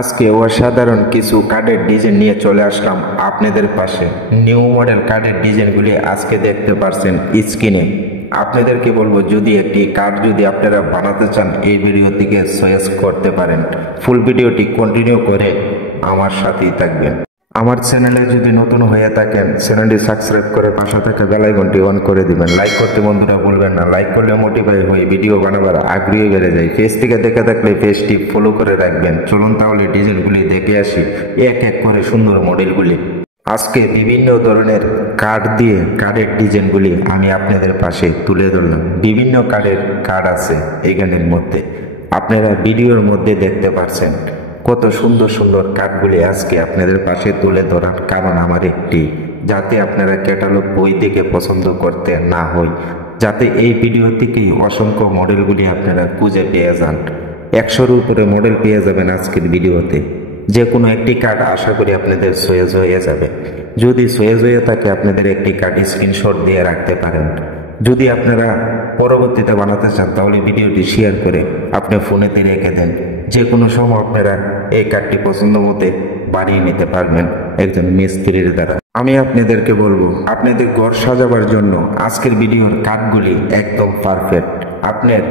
আজকে অসাধারণ কিছু কার্ডের ডিজাইন নিয়ে চলে আসলাম আপনাদের পাশে। নিউ মডেল কার্ডের ডিজাইনগুলি আজকে দেখতে পারছেন স্ক্রিনে। আপনাদেরকে বলবো, যদি একটি কার্ড যদি আপনারা বানাতে চান, এই ভিডিও থেকে চয়েস করতে পারেন। ফুল ভিডিওটি কন্টিনিউ করে আমার সাথেই থাকবেন। আমার চ্যানেলে যদি নতুন হয়ে থাকেন, চ্যানেলটি সাবস্ক্রাইব করে পাশে থাকা বেল আইকনটি অন করে দিবেন। লাইক করতে বন্ধুরা ভুলবেন না, লাইক করলে মোটিভাই হয়ে ভিডিও বানাবার আগ্রহ বেড়ে যায়। পেজ থেকে দেখে থাকলে পেজটি ফলো করে রাখবেন। চলুন তাহলে ডিজাইনগুলি দেখে আসি, এক এক করে সুন্দর মডেলগুলি। আজকে বিভিন্ন ধরনের কার্ড দিয়ে কার্ডের ডিজাইনগুলি আমি আপনাদের পাশে তুলে ধরলাম। বিভিন্ন কার্ড আছে এখানের মধ্যে, আপনারা ভিডিওর মধ্যে দেখতে পাচ্ছেন কত সুন্দর সুন্দর কার্ডগুলি আজকে আপনাদের পাশে তুলে ধরার কারণ আমার একটি, যাতে আপনারা ক্যাটালগ বই দেখে পছন্দ করতে না হয়, যাতে এই ভিডিও থেকেই অসংখ্য মডেলগুলি আপনারা খুঁজে পেয়ে যান। 100-র উপরে মডেল পেয়ে যাবেন আজকের ভিডিওতে। যে কোনো একটি কার্ড আশা করি আপনাদের চয়েস হয়ে যাবে। যদি চয়েস হয়ে থাকে, আপনাদের একটি কার্ড স্ক্রিনশট দিয়ে রাখতে পারেন। যদি আপনারা পরবর্তীতে বানাতে চান, তাহলে ভিডিওটি শেয়ার করে আপনি ফোনেতে রেখে দেন। যে কোনো সময় আপনারা এই কার্ডটি পছন্দ মতে বানিয়ে নিতে পারবেন একজন মিস্ত্রির দ্বারা। আমি আপনাদেরকে বলবো, আপনাদের ঘর সাজাবার জন্য আজকের ভিডিওর কার্ডগুলি একদম পারফেক্ট। আপনার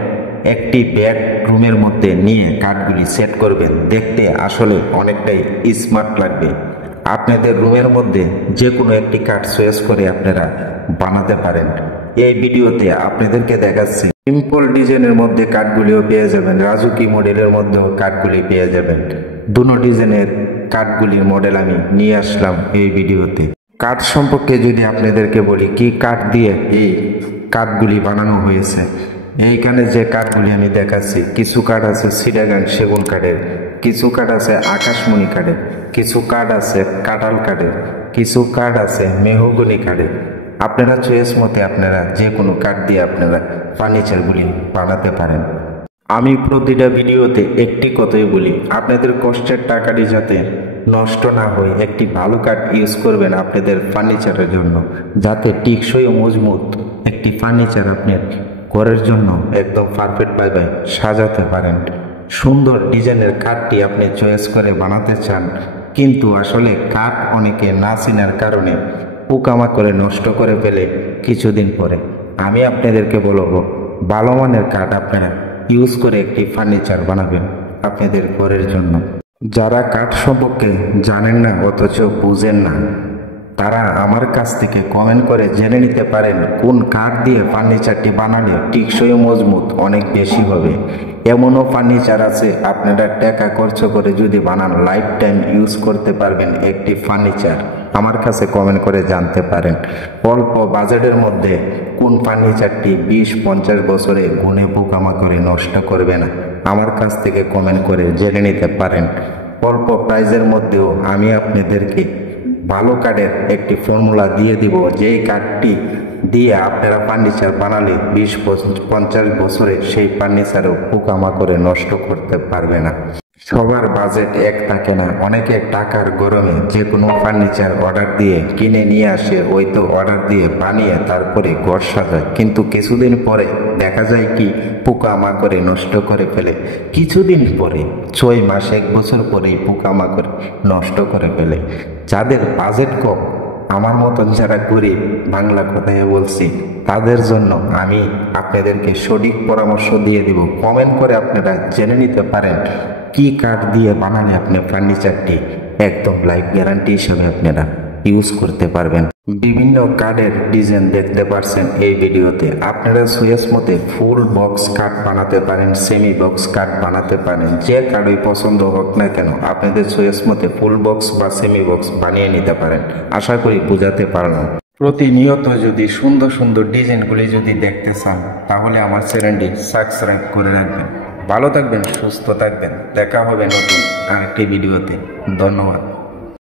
একটি বেডরুমের মধ্যে নিয়ে কার্ডগুলি সেট করবেন, দেখতে আসলে অনেকটাই স্মার্ট লাগবে। আপনাদের রুমের মধ্যে যে কোনো একটি কার্ড চয়েস করে আপনারা বানাতে পারেন। এই ভিডিওতে আপনাদেরকে দেখাচ্ছি সিম্পল ডিজাইনের মধ্যে কার্ডগুলিও পেয়ে যাবেন, রাজুকি মডেলের মধ্যেও কার্ডগুলি পেয়ে যাবেন। দুটো ডিজাইনের কার্ডগুলির মডেল আমি নিয়ে আসলাম এই ভিডিওতে। কার্ড সম্পর্কে যদি আপনাদেরকে বলি, কি কার্ড দিয়ে এই কার্ডগুলি বানানো হয়েছে। এইখানে যে কার্ডগুলি আমি দেখাচ্ছি, কিছু কার্ড আছে সিডাগান সেগুন কার্ডের, কিছু কার্ড আছে আকাশমণি কার্ডের, কিছু কার্ড আছে কাঁঠাল কার্ডের, কিছু কার্ড আছে মেহগনি কার্ডের। আপনারা চয়েস মতে আপনারা যে কোনো কার্ড দিয়ে আপনারা ফার্নিচারগুলি বানাতে পারেন। আমি প্রতিটা ভিডিওতে একটি কথাই বলি, আপনাদের কষ্টের টাকাটি যাতে নষ্ট না হয়, একটি ভালো কার্ড ইউজ করবেন আপনাদের ফার্নিচারের জন্য, যাতে টিকসই ও মজবুত একটি ফার্নিচার আপনার ঘরের জন্য একদম পারফেক্টভাবে সাজাতে পারেন। সুন্দর ডিজাইনের কার্ডটি আপনি চয়েস করে বানাতে চান, কিন্তু আসলে কার্ড অনেকে না চেনার কারণে পোকামাকড়ে নষ্ট করে ফেলে কিছুদিন পরে। আমি আপনাদেরকে বলবো, ভালো মানের কার্ড আপনারা ইউজ করে একটি ফার্নিচার বানাবেন আপনাদের ঘরের জন্য। যারা কার্ড সম্পর্কে জানেন না অথচ বুঝেন না, তারা আমার কাছ থেকে কমেন্ট করে জেনে নিতে পারেন কোন কার্ড দিয়ে ফার্নিচারটি বানালে টিকসই ও মজবুত অনেক বেশি হবে। এমনও ফার্নিচার আছে আপনারা টাকা খরচ করে যদি বানান, লাইফ টাইম ইউজ করতে পারবেন একটি ফার্নিচার। আমার কাছে কমেন্ট করে জানতে পারেন অল্প বাজেটের মধ্যে কোন ফার্নিচারটি 20-50 বছরে গুণে পোকামাকড়ে নষ্ট করবে না। আমার কাছ থেকে কমেন্ট করে জেনে নিতে পারেন। অল্প প্রাইজের মধ্যেও আমি আপনাদেরকে ভালো কার্ডের একটি ফর্মুলা দিয়ে দিব, যেই কার্ডটি দিয়ে আপনারা ফার্নিচার বানালে 20-50 বছরে সেই ফার্নিচারও পোকামাকড়ে নষ্ট করতে পারবে না। সবার বাজেট এক থাকে না, অনেকে টাকার গরমে যে কোনো ফার্নিচার অর্ডার দিয়ে কিনে নিয়ে আসে, ওই তো অর্ডার দিয়ে বানিয়ে তারপরে ঘর সাজায়, কিন্তু কিছুদিন পরে দেখা যায় কি পোকামাকড়ে নষ্ট করে ফেলে। কিছুদিন পরে 6 মাস 1 বছর পরেই পোকামাকড়ে নষ্ট করে ফেলে। যাদের বাজেট কম, আমার মতন যারা গরিব, বাংলা কথায় বলছি, তাদের জন্য আমি আপনাদেরকে সঠিক পরামর্শ দিয়ে দিব। কমেন্ট করে আপনারা জেনে নিতে পারেন কি কার্ড দিয়ে বানালে আপনি ফার্নিচারটি একদম লাইফ গ্যারান্টি হিসাবে আপনারা ইউজ করতে পারবেন। বিভিন্ন কার্ডের ডিজাইন দেখতে পারছেন এই ভিডিওতে। আপনারা চয়েস মতে ফুল বক্স কার্ড বানাতে পারেন, সেমি বক্স কার্ড বানাতে পারেন। যে কার্ডই পছন্দ হোক না কেন, আপনাদের চয়েস মতে ফুল বক্স বা সেমি বক্স বানিয়ে নিতে পারেন। আশা করি বোঝাতে পারলাম। প্রতিনিয়ত যদি সুন্দর সুন্দর ডিজাইনগুলি যদি দেখতে চান, তাহলে আমার চ্যানেলটি সাবস্ক্রাইব করে রাখবেন। ভালো থাকবেন, সুস্থ থাকবেন। দেখা হবে নতুন আরেকটি ভিডিওতে। ধন্যবাদ।